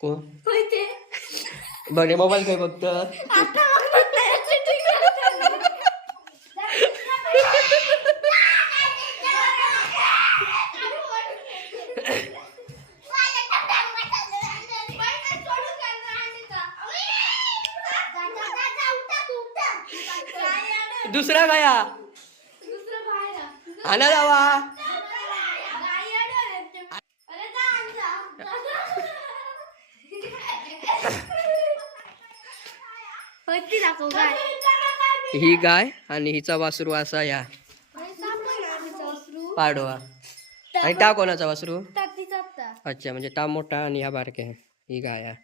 को बघ मोबाईल काय बघत दुसरा गाया आणा जावा ही गाय आणि हिचा वासरू असा या पाडवा आणि ता कोणाचा वासरू अच्छा म्हणजे ता मोठा आणि ह्या बारके ही गाय आहे.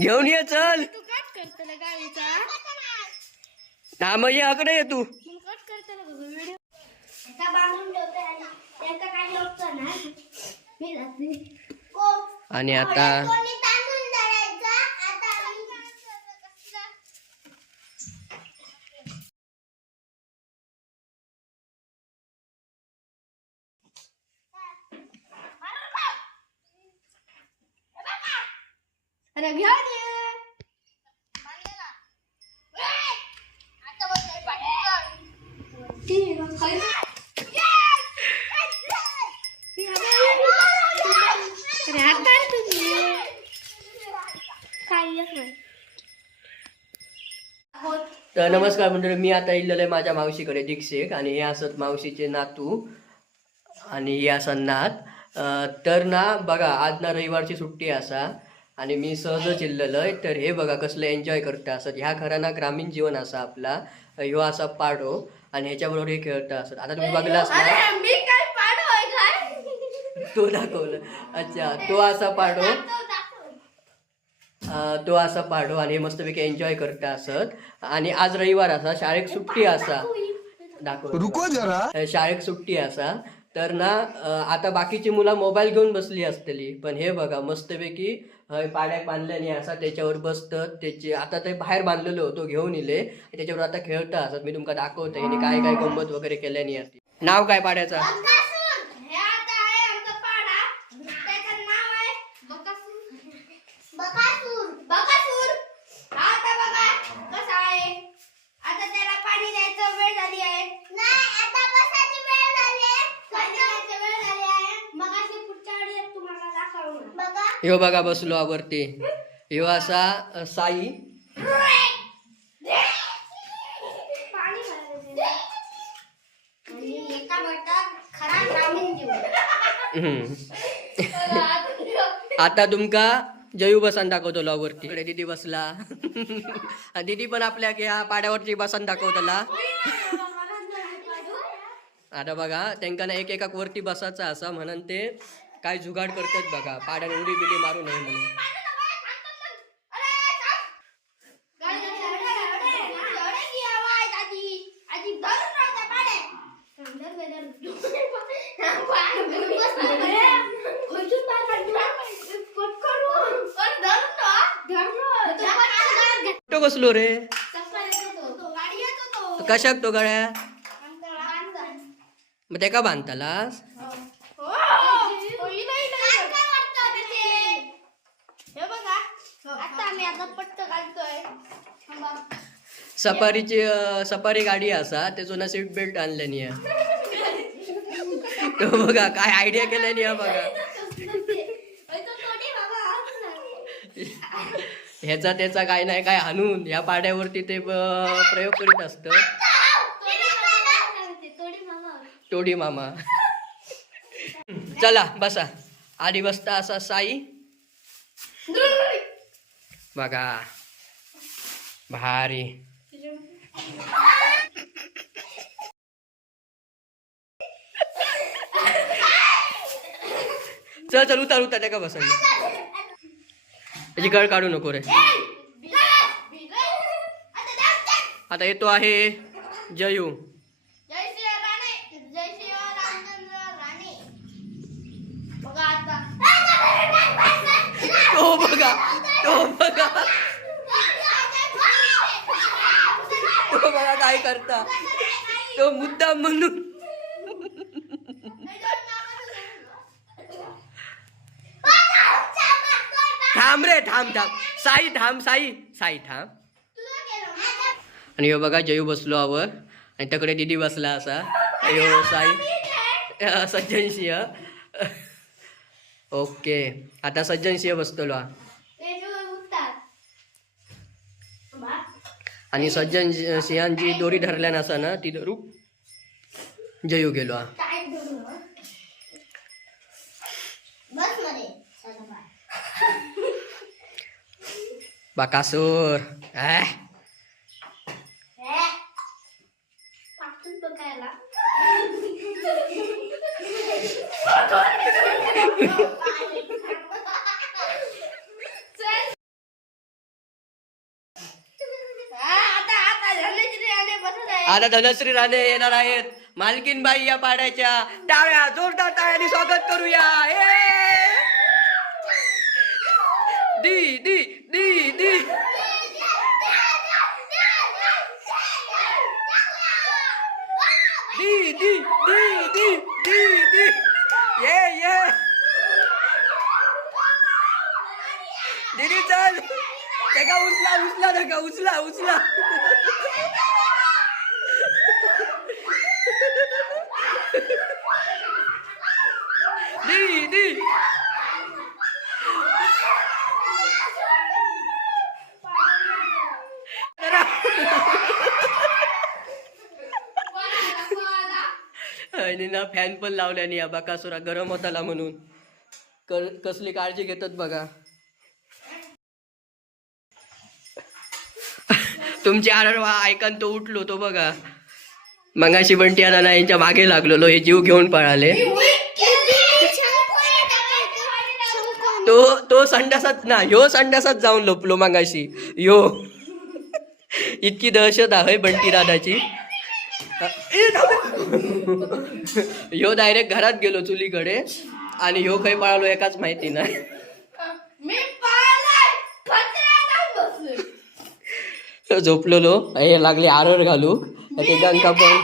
घेऊन ये चल ना मग ये अकडे ये तू आणि आता तर नमस्कार मंडळी, मी आता इल्लेलं आहे माझ्या मावशीकडे दीक्षेक आणि हे असत मावशीचे नातू आणि हे असं नात. तर ना बघा आज ना रविवारची सुट्टी असा आणि मी सहजच इल्लेलं आहे. तर हे बघा कसलं एन्जॉय करता असत. ह्या घराना ग्रामीण जीवन असा आपला ह्यो असा पाडो आणि ह्याच्याबरोबर हे खेळता असत. आता तुम्ही बघलास ना तो दाखवलं. अच्छा तो असा पाडो आणि हे मस्तपैकी एन्जॉय करता असत. आणि आज रविवार असा शाळेक सुट्टी असा दाखव शाळेक सुट्टी असा. तर ना आता बाकीची मुलं मोबाईल घेऊन बसली असतली पण हे बघा मस्तपैकी पाड्याक बांधल्याने असा त्याच्यावर बसतात. त्याचे आता ते बाहेर बांधलेलो होतो घेऊन इले त्याच्यावर आता खेळता असत. मी तुमका दाखवते हिने काय काय गंमत वगैरे केल्यानी असते. नाव काय पाड्याचा ह्यो बघा बसलो आवरती. ह्यो असा साई आता तुमका जयू बसान दाखवतो वरती. इकडे दिदी बसला दिदी पण आपल्या ह्या पाड्यावरची बसान दाखवतला. आता बघा त्यांना एक एका वरती बसायचा असा म्हणून ते काय जुगाड करतात बघा पाड्याने उडी बिडी मारू नये म्हणून. कुठं बसलो रे कशाक तो गळ्या मग ते का बांधतालास सफारी गाडी असा त्याचं सीट बेल्ट आणल्यानी तो बघा काय आयडिया केल्यानी बघा. ह्याचा त्याचा काय नाही काय हाणून ह्या पाड्यावरती ते प्रयोग करीत असत. टोडी मामा चला बसा. आधी बसता असा साई बघा भारी. चल चल उतार उतार त्या का बसा. त्याची गळ काढू नको रे. आता येतो आहे जयू. तो बघा काय करता तो मुद्दाम म्हणून. थांब रे थांब साई थांब. आणि ह्यो बघा जयू बसलो आवर आणि तकडे दिदी बसला असा. ह्यो साई सज्जन सिंह. ओके आता सज्जन सिंह बसतलो आणि सज्जन सिंहांची दोरी धरल्या नसा ना ती धरू जयू गेलो बाकासूर. आता धनश्री राणे येणार आहेत. मालकीन बाई या पाड्याच्या. टाळ्या जोरदार टाळ्यांनी स्वागत करूया. दी दी दी दी दी दी दी दी दी दी ये दीदी चल त्याका उचला दी आणि ना फॅन पण लावल्याने या बकासुरा गरम होताला म्हणून. कसली काळजी घेतात बघा. तुमची आरडवा ऐकन तो उठलो तो बघा. मगाशी बंटी दादा यांच्या मागे लागलेलो हे जीव घेऊन पळाले. तो संडासात ना ह्यो संडासात जाऊन लपलो मगाशी. इतकी दहशत आहे बंटी दादाची. ह्यो डायरेक्ट घरात गेलो चुलीकडे आणि ह्यो काही पळालो एकाच माहिती नाही. झोपलेलो हे लागले आरर घालू ते गंका पण.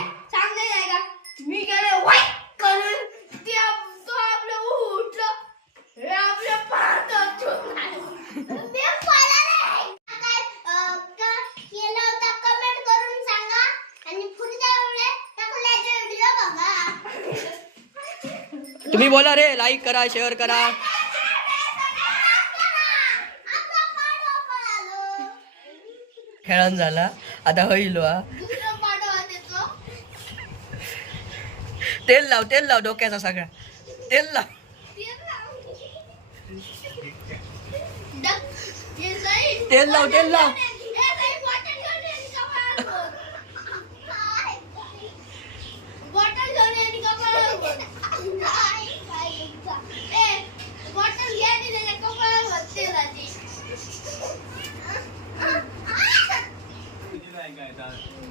तुम्ही बोला रे लाईक करा शेअर करा. खेळण झाला आता होईल. तेल लाव डोक्याचा सगळा तेल लाव.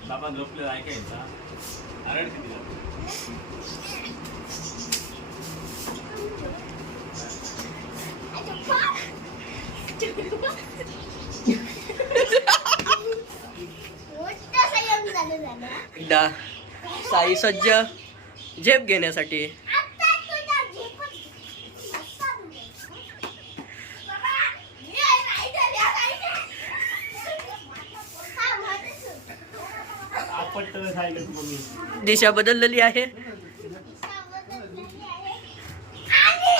बाबा झोपले ऐकायचा आरड किती एकदा साई सज्ज झेप घेण्यासाठी. दिशा बदललेली आहे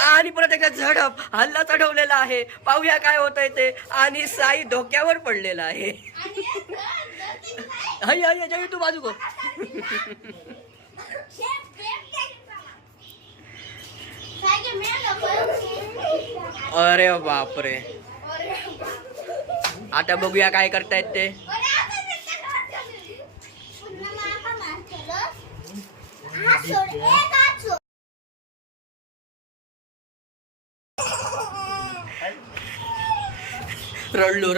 आणि परत एकदा झडप हल्ला चढवलेला आहे. पाहूया काय होतंय ते. आणि साई धोक्यावर पडलेला आहे. जय तू बाजू को. अरे बापरे. आता बघूया काय करतायत ते. रडलो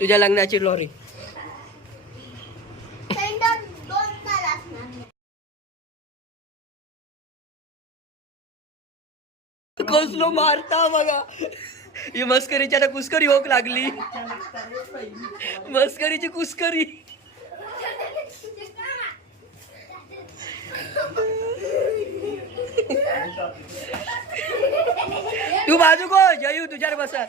तुझ्या लग्नाची लॉरी. कसलो मारता बघा. ही मस्करीच्या आता कुस्करी होक लागली. मस्करीची कुस्करी. तू बाजू को जयू तुझ्यावर बसा.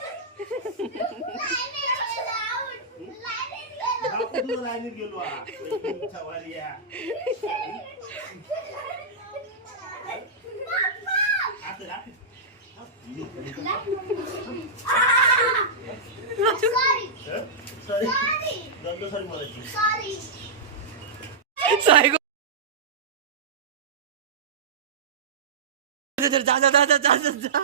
जा जा जा जा जा जा.